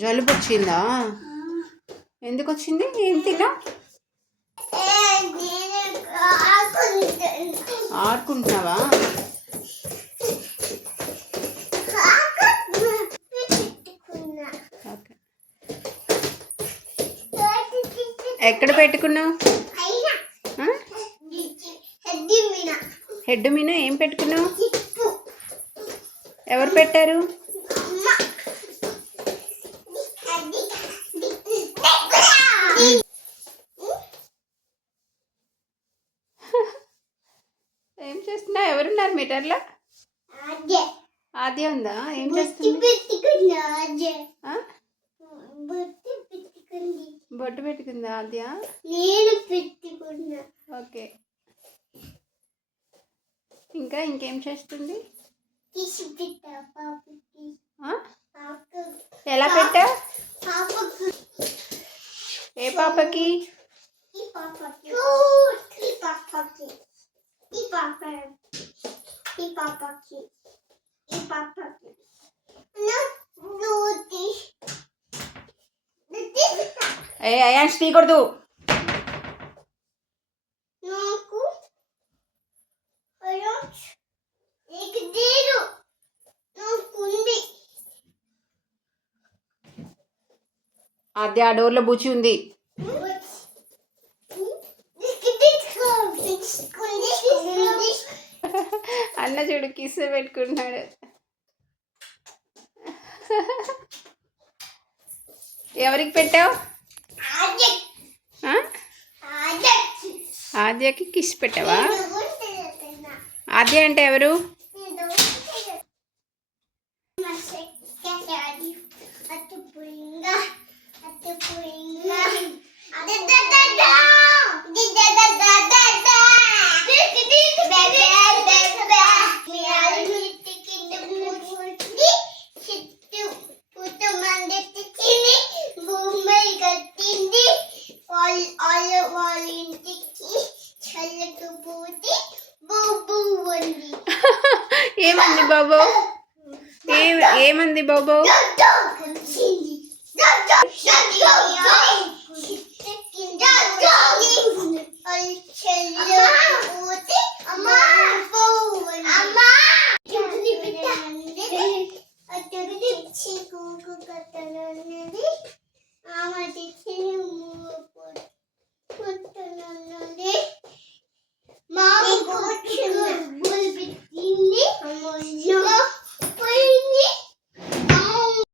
జలుబు వచ్చిందా? ఎందుకు వచ్చింది ఏం తిన్నా ఆడుకుంటున్నావా? ఎక్కడ పెట్టుకున్నావు? హెడ్ మీద ఏం పెట్టుకున్నావు? ఎవరు పెట్టారు? ఏం చేస్తున్నావు ఎవరున్నారు మీటర్లో? ఆద్య. ఉందా? ఏం చేస్తుంది? బొట్టు పెట్టుకుందా ఆద్య? నేను పెట్టుకున్నా. ఓకే. ఇంకా ఇంకేం చేస్తుంది? తీసి పెట్టా? E papaki. E papaki. E papaki. E papaki. E papaki. E papaki. Não dudes. Hey, Ayan, stay Não, Nunca. Olha. ఆద్య ఆ డోర్లో బూచి ఉంది. అన్న చూడు కిస్ పెట్టుకుంటున్నాడు ఎవరికి పెట్టావు? ఆద్యకి. కిస్ పెట్టావా? ఆద్య అంటే ఎవరు? బొబ్బు ఉంది ఏమంది బాబు? ఏ ఏమంది